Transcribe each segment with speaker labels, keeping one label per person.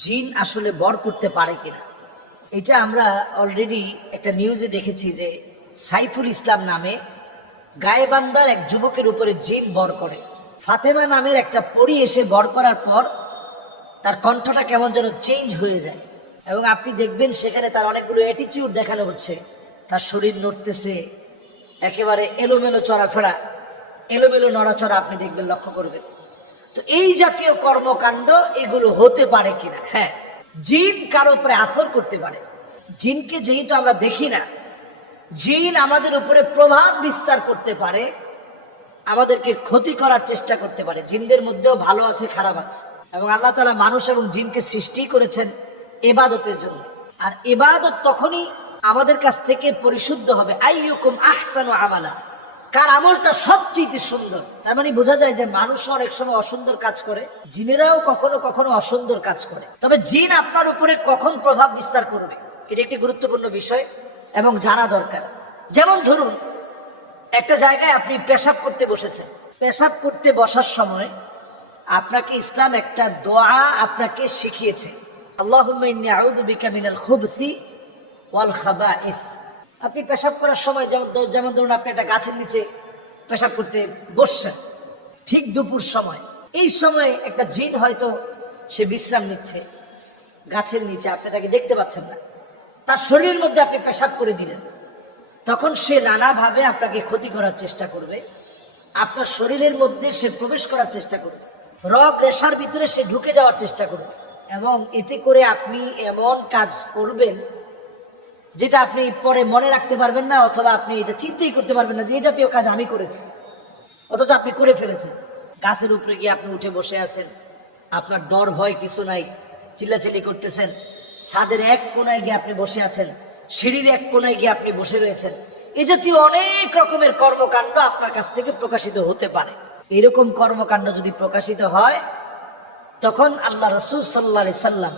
Speaker 1: জিন আসলে বর করতে পারে কিনা। এটা আমরা অলরেডি একটা নিউজে দেখেছি যে সাইফুল ইসলাম নামে গায়েবান্দার এক যুবকের উপরে জিন বর করে। ফাতেমা নামের একটা পরি এসে বর করার পর তার কণ্ঠটা কেমন যেন চেঞ্জ হয়ে যায়। এবং আপনি দেখবেন সেখানে তার অনেকগুলো অ্যাটিচিউড দেখানো হচ্ছে। তার শরীর নড়তেছে, একেবারে এলোমেলো চড়াফেরা, এলোমেলো নড়াচড়া আপনি দেখবেন লক্ষ্য করবেন। তো এই জাতীয় কর্মকাণ্ড এগুলো হতে পারে কিনা? হ্যাঁ জিন কারও উপরে আসর করতে পারে? জিনকে যেহেতু আমরা দেখি না, জিন আমাদের উপরে প্রভাব বিস্তার করতে পারে, আমাদেরকে ক্ষতি করার চেষ্টা করতে পারে। জিনদের মধ্যেও ভালো আছে, খারাপ আছে। এবং আল্লাহ তালা মানুষ এবং জিনকে সৃষ্টি করেছেন এবাদতের জন্য। আর এবাদত তখনই আমাদের কাছ থেকে পরিশুদ্ধ হবে। আইয়ুকুম আহসানু আমালা। কার আমলটা সবচেয়ে সুন্দর? তার মানে বোঝা যায় যে মানুষ অনেক সময় অসুন্দর কাজ করে, জিনেরাও কখনো কখনো অসুন্দর কাজ করে। তবে জিন আপনার উপরে কখন প্রভাব বিস্তার করবে? এটা একটি গুরুত্বপূর্ণ বিষয় এবং জানা দরকার। যেমন ধরুন, একটা জায়গায় আপনি পেশাব করতে বসেছেন। পেশাব করতে বসার সময় আপনাকে ইসলাম একটা দোয়া আপনাকে শিখিয়েছে। বিকা খুবসি ওয়াল খাবাইস। আপনি পেশাব করার সময় যেমন যেমন ধরুন আপনি একটা গাছের নিচে পেশাব করতে বসছেন, ঠিক দুপুর সময়, এই সময় একটা জিন হয়তো সে বিশ্রাম নিচ্ছে, গাছের নিচে, আপনি তাকে দেখতে পাচ্ছেন না। তার শরীরের মধ্যে আপনি পেশাব করে দিলেন। তখন সে নানাভাবে আপনাকে ক্ষতি করার চেষ্টা করবে, আপনার শরীরের মধ্যে সে প্রবেশ করার চেষ্টা করবে রক রেশার ভিতরে সে ঢুকে যাওয়ার চেষ্টা করবে এবং এতে করে আপনি এমন কাজ করবেন যেটা আপনি পরে মনে রাখতে পারবেন না, অথবা আপনি এটা চিন্তাই করতে পারবেন না যে এই জাতীয় কাজ আমি করেছি। অথচ আপনি করে ফেলেছেন। গাছের উপরে গিয়ে আপনি উঠে বসে আছেন। আপনার ডর ভয় কিছু নাই, চিল্লাচিল্লি করতেছেন। ছাদের এক কোনায় গিয়ে আপনি বসে আছেন। সিঁড়ির এক কোনায় গিয়ে আপনি বসে রয়েছেন। এ জাতীয় অনেক রকমের কর্মকাণ্ড আপনার কাছ থেকে প্রকাশিত হতে পারে। এরকম কর্মকাণ্ড যদি প্রকাশিত হয়, তখন আল্লাহ রসুল সাল্লা সাল্লাম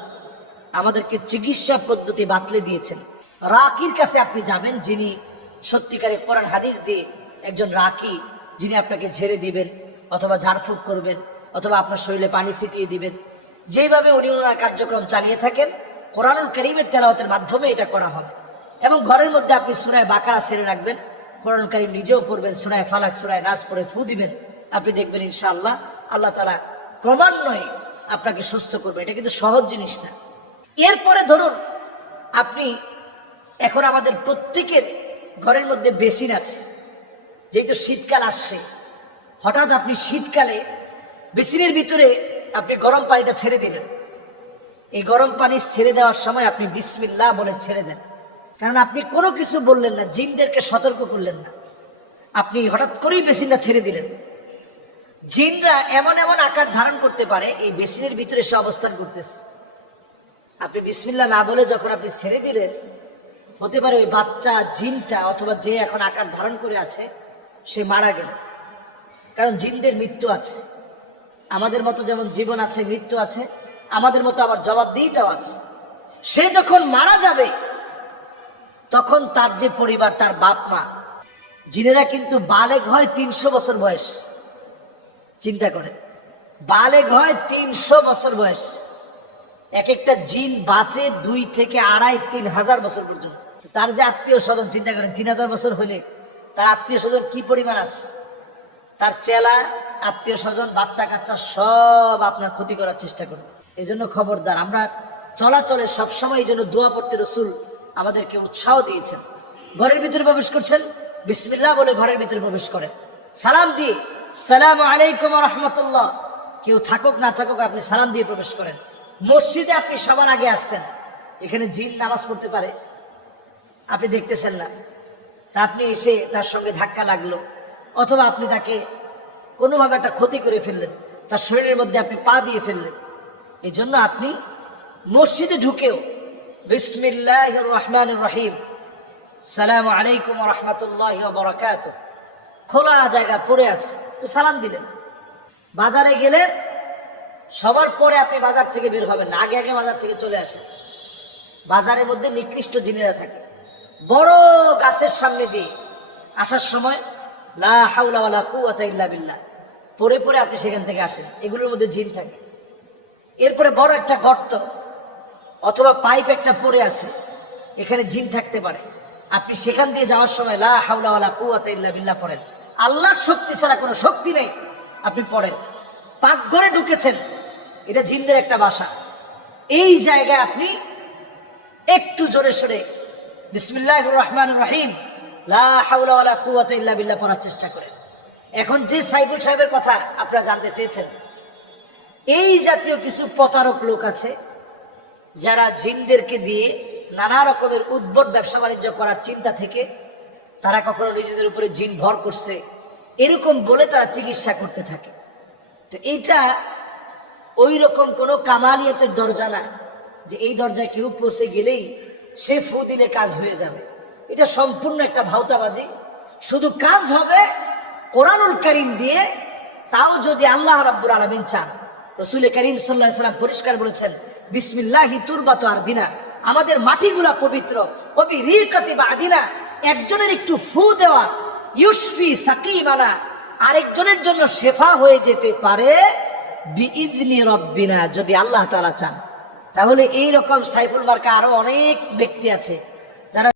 Speaker 1: আমাদেরকে চিকিৎসা পদ্ধতি বাতলে দিয়েছেন। রাকির কাছে আপনি যাবেন, যিনি সত্যিকারে কোরআন হাদিস দিয়ে একজন রাকি, যিনি আপনাকে ঝেড়ে দিবেন অথবা ঝাড়ফুঁক করবেন অথবা আপনার শরীরে পানি ছিটিয়ে দিবেন। যেভাবে উনি ওনার কার্যক্রম চালিয়ে থাকেন, কোরআনুল করিমের তেলাওয়াতের মাধ্যমে এটা করা হবে। এবং ঘরের মধ্যে আপনি সুরায় বাকারা সেরে রাখবেন কোরআন করিম নিজেও পড়বেন, সুরায় ফালাক, সুরায় নাচ পড়ে ফু দিবেন। আপনি দেখবেন ইনশাআল্লাহ আল্লাহ তালা ক্রমান্বয়ে আপনাকে সুস্থ করবে। এটা কিন্তু সহজ জিনিস না। এরপরে ধরুন, আপনি এখন আমাদের প্রত্যেকের ঘরের মধ্যে বেসিন আছে। যেহেতু শীতকাল আসছে, হঠাৎ আপনি শীতকালে বেসিনের ভিতরে আপনি গরম পানিটা ছেড়ে দিলেন। এই গরম পানি ছেড়ে দেওয়ার সময় আপনি বিসমিল্লাহ বলে ছেড়ে দেন। কারণ আপনি কোনো কিছু বললেন না, জিনদেরকে সতর্ক করলেন না। আপনি হঠাৎ করেই বেসিনটা ছেড়ে দিলেন। জিনরা এমন এমন আকার ধারণ করতে পারে, এই বেসিনের ভিতরে সে অবস্থান করতেছে। আপনি বিসমিল্লা না বলে যখন আপনি ছেড়ে দিলেন হতে পারে ওই বাচ্চা জিনটা অথবা যে এখন আকার ধারণ করে আছে, সে মারা গেল। কারণ জিনদের মৃত্যু আছে। আমাদের মতো যেমন জীবন আছে, মৃত্যু আছে, আমাদের মতো আবার জবাব দিতেও আছে। সে যখন মারা যাবে, তখন তার যে পরিবার, তার বাপ মা, জিনেরা কিন্তু বালেগ হয় তিনশো বছর বয়স। চিন্তা করে। বালেগ হয় তিনশো বছর বয়স। এক একটা জিন বাঁচে দুই থেকে আড়াই তিন হাজার বছর পর্যন্ত। তার যে আত্মীয় স্বজন, চিন্তা করেন, তিন হাজার বছর হলে তার আত্মীয় স্বজন কি পরিমাণ আছে? তার চেলা, আত্মীয় স্বজন বাচ্চা কাচ্চা সব আপনার ক্ষতি করার চেষ্টা করবে। এই জন্য খবরদার, আমরা চলাচলে সবসময় এই জন্য দোয়া পড়তে রসুল আমাদেরকে উৎসাহ দিয়েছেন। ঘরের ভিতরে প্রবেশ করছেন, বিসমিল্লাহ বলে ঘরের ভিতরে প্রবেশ করেন। সালাম দিয়ে, সালাম আলাইকুম রহমতুল্লাহ। কেউ থাকুক, না থাকুক, আপনি সালাম দিয়ে প্রবেশ করেন। মসজিদে আপনি সবার আগে আসছেন। এখানে জিন নামাজ পড়তে পারে। আপনি দেখতেছেন না। তা আপনি এসে তার সঙ্গে ধাক্কা লাগল। অথবা আপনি তাকে কোনোভাবে একটা ক্ষতি করে ফেললেন। তার শরীরের মধ্যে আপনি পা দিয়ে ফেললেন। এই জন্য আপনি মসজিদে ঢুকেও বিসমিল্লাহ রহমান রহিম সালাম আলাইকুম রহমতুল্লাহ বরাকাত খোলা জায়গা পড়ে আছে। সালাম দিলেন। বাজারে গেলেন সবার পরে আপনি বাজার থেকে বের হবেন না, আগে আগে বাজার থেকে চলে আসেন। বাজারের মধ্যে নিকৃষ্ট জিনেরা থাকে। বড় গাছের সামনে দিয়ে আসার সময়, লা হাউলা ইল্লা পরে পরে আপনি সেখান থেকে আসেন, এগুলোর মধ্যে জিন থাকে। এরপরে বড় একটা গর্ত অথবা পাইপ একটা পড়ে আছে, এখানে জিন থাকতে পারে। আপনি সেখান দিয়ে যাওয়ার সময় লা হাওলা ওয়ালা কুওয়াতা ইল্লা বিল্লাহ পড়েন। আল্লাহর শক্তি ছাড়া কোনো শক্তি নেই, আপনি পড়েন। পাকঘরে ঢুকেছেন। এটা জিন্দের একটা বাসা। এই জায়গায় আপনি একটু জোরে সরে বিসমিল্লাহ রহমান রহিম বিল্লাহ পড়ার চেষ্টা করেন। এখন যে সাইফুল সাহেবের কথা আপনারা জানতে চেয়েছেন, এই জাতীয় কিছু প্রতারক লোক আছে যারা জিনদেরকে দিয়ে নানা রকমের উদ্ভট ব্যবসা বাণিজ্য করার চিন্তা থেকে তারা কখনো নিজেদের উপরে জিন ভর করছে। এরকম বলে তারা চিকিৎসা করতে থাকে। তো এইটা ওই রকম কোনো কামালিয়তের দরজা না যে এই দরজায় কেউ পৌঁছে গেলেই সে ফু দিলে কাজ হয়ে যাবে। এটা সম্পূর্ণ একটা ভাওতাবাজি। শুধু কাজ হবে কোরআনুল করিম দিয়ে, তাও যদি আল্লাহ রাব্বুল আলমিন চান। রসুল করিম সাল্লাহ সাল্লাম পরিষ্কার বলেছেন, বিসমিল্লাহি তুরবাত আর দিনা আমাদের মাটিগুলা পবিত্র। অবি রিকাতি বা আদিনা একজনের একটু ফু দেওয়া ইউসফি সাকিমানা আরেকজনের জন্য শেফা হয়ে যেতে পারে যদি আল্লাহ তালা চান। তাহলে এই রকম সাইফুল মার্কা আরও অনেক ব্যক্তি আছে।